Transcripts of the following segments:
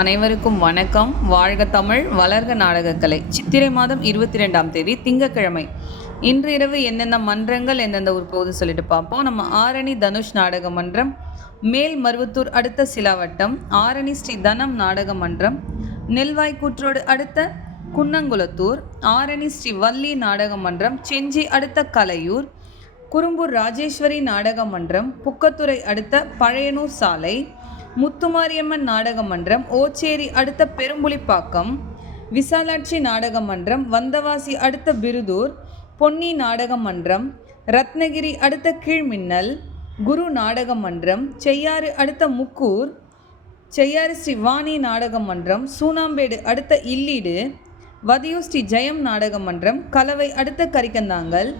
அனைவருக்கும் வணக்கம். வாழ்க தமிழ், வளர்க நாடகக்கலை. சித்திரை மாதம் 22ஆம் தேதி திங்கட்கிழமை. இன்று இரவு எந்தெந்த மன்றங்கள் எந்தெந்த ஊர் போகுது சொல்லிட்டு பார்ப்போம். நம்ம ஆரணி தனுஷ் நாடக மன்றம், மேல் மருவத்தூர் அடுத்த சிலாவட்டம், ஆரணி ஸ்ரீ தனம் நாடக மன்றம், நெல்வாய்க்கூற்றோடு அடுத்த குன்னங்குளத்தூர், ஆரணி ஸ்ரீ வள்ளி நாடக மன்றம், செஞ்சி அடுத்த கலையூர், குறும்பூர் ராஜேஸ்வரி நாடக மன்றம், புக்கத்துறை அடுத்த பழையனூர் சாலை, முத்துமாரியம்மன் நாடக மன்றம், ஓச்சேரி அடுத்த பெரும்புலிப்பாக்கம், விசாலாட்சி நாடக மன்றம், வந்தவாசி அடுத்த பிருதூர், பொன்னி நாடக மன்றம், ரத்னகிரி அடுத்த கீழ்மின்னல், குரு நாடக மன்றம், செய்யாறு அடுத்த முக்கூர், செய்யாறு ஸ்ரீ வாணி நாடக மன்றம், சூனாம்பேடு அடுத்த இல்லீடு, வதியூர் ஸ்ரீ ஜெயம் நாடக மன்றம், கலவை அடுத்த கரிக்கந்தாங்கல்,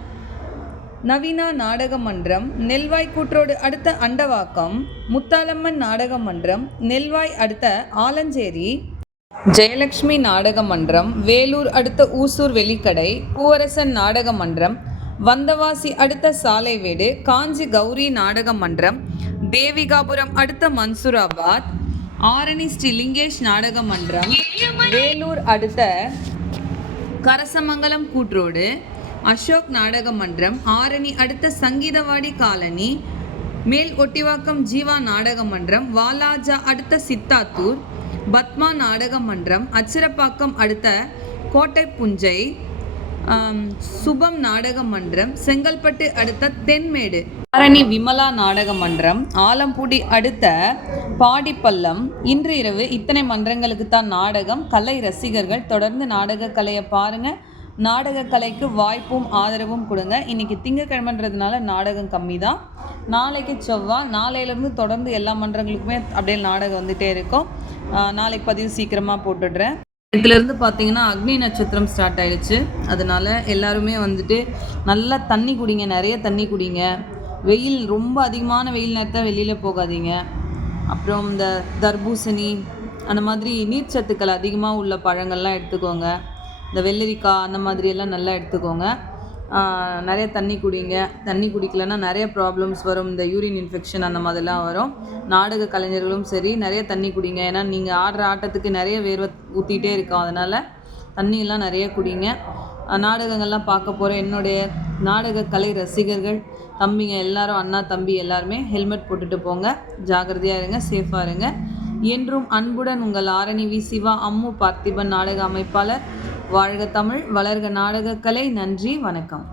நவீனா நாடக மன்றம், நெல்வாய்க்கூற்றோடு அடுத்த அண்டவாக்கம், முத்தாலம்மன் நாடக மன்றம், நெல்வாய் அடுத்த ஆலஞ்சேரி, ஜெயலட்சுமி நாடக மன்றம், வேலூர் அடுத்த ஊசூர் வெலிக்கடை, பூவரசன் நாடக மன்றம், வந்தவாசி அடுத்த சாலைவேடு, காஞ்சி கௌரி நாடக மன்றம், தேவிகாபுரம் அடுத்த மன்சூராபாத், ஆரணி ஸ்ரீ லிங்கேஷ் நாடக மன்றம், வேலூர் அடுத்த கரசமங்கலம் கூற்றோடு, அசோக் நாடக மன்றம், ஆரணி அடுத்த சங்கீதவாடி காலனி, மேல் ஒட்டிவாக்கம் ஜீவா நாடக மன்றம், வாலாஜா அடுத்த சித்தாத்தூர், பத்மா நாடக மன்றம், அச்சிரப்பாக்கம் அடுத்த கோட்டை புஞ்சை, சுபம் நாடக மன்றம், செங்கல்பட்டு அடுத்த தென்மேடு, ஆரணி விமலா நாடக மன்றம், ஆலம்பூடி அடுத்த பாடிப்பள்ளம். இன்று இரவு இத்தனை மன்றங்களுக்கு தான் நாடகம். கலை ரசிகர்கள் தொடர்ந்து நாடக கலையை பாருங்கள். நாடக கலைக்கு வாய்ப்பும் ஆதரவும் கொடுங்க. இன்றைக்கி திங்கக்கிழமைன்றதுனால நாடகம் கம்மி தான். நாளைக்கு செவ்வாய், நாளையிலேருந்து தொடர்ந்து எல்லா மன்றங்களுக்குமே அப்படியே நாடகம் வந்துகிட்டே இருக்கும். நாளைக்கு பதிவு சீக்கிரமாக போட்டுடுறேன். இதுலேருந்து பார்த்தீங்கன்னா அக்னி நட்சத்திரம் ஸ்டார்ட் ஆகிடுச்சு. அதனால் எல்லாருமே வந்துட்டு நல்லா தண்ணி குடிங்க, நிறைய தண்ணி குடிங்க. வெயில் ரொம்ப அதிகமான வெயில் நேரத்தில் வெளியில் போகாதீங்க. அப்புறம் இந்த தர்பூசணி அந்த மாதிரி நீர்ச்சத்துக்கள் அதிகமாக உள்ள பழங்கள்லாம் எடுத்துக்கோங்க. இந்த வெள்ளரிக்காய் அந்த மாதிரியெல்லாம் நல்லா எடுத்துக்கோங்க. நிறைய தண்ணி குடிங்க. தண்ணி குடிக்கலைன்னா நிறைய ப்ராப்ளம்ஸ் வரும். இந்த யூரின் இன்ஃபெக்ஷன் அந்த மாதிரிலாம் வரும். நாடக கலைஞர்களும் சரி நிறைய தண்ணி குடிங்க. ஏன்னா நீங்கள் ஆடுற ஆட்டத்துக்கு நிறைய வேர்வை ஊற்றிட்டே இருக்கோம். அதனால் தண்ணியெல்லாம் நிறைய குடிங்க. நாடகங்கள்லாம் பார்க்க போகிற என்னுடைய நாடக கலை ரசிகர்கள் தம்பிங்க எல்லாரும், அண்ணா தம்பி எல்லாருமே ஹெல்மெட் போட்டுட்டு போங்க. ஜாகிரதையாக இருங்க, சேஃபாக இருங்க. என்றும் அன்புடன் உங்கள் ஆரணி வி சிவா அம்மு பார்த்திபன் நாடக அமைப்பாளர். வாழ்க தமிழ், வளர்க நாடகக்கலை. நன்றி, வணக்கம்.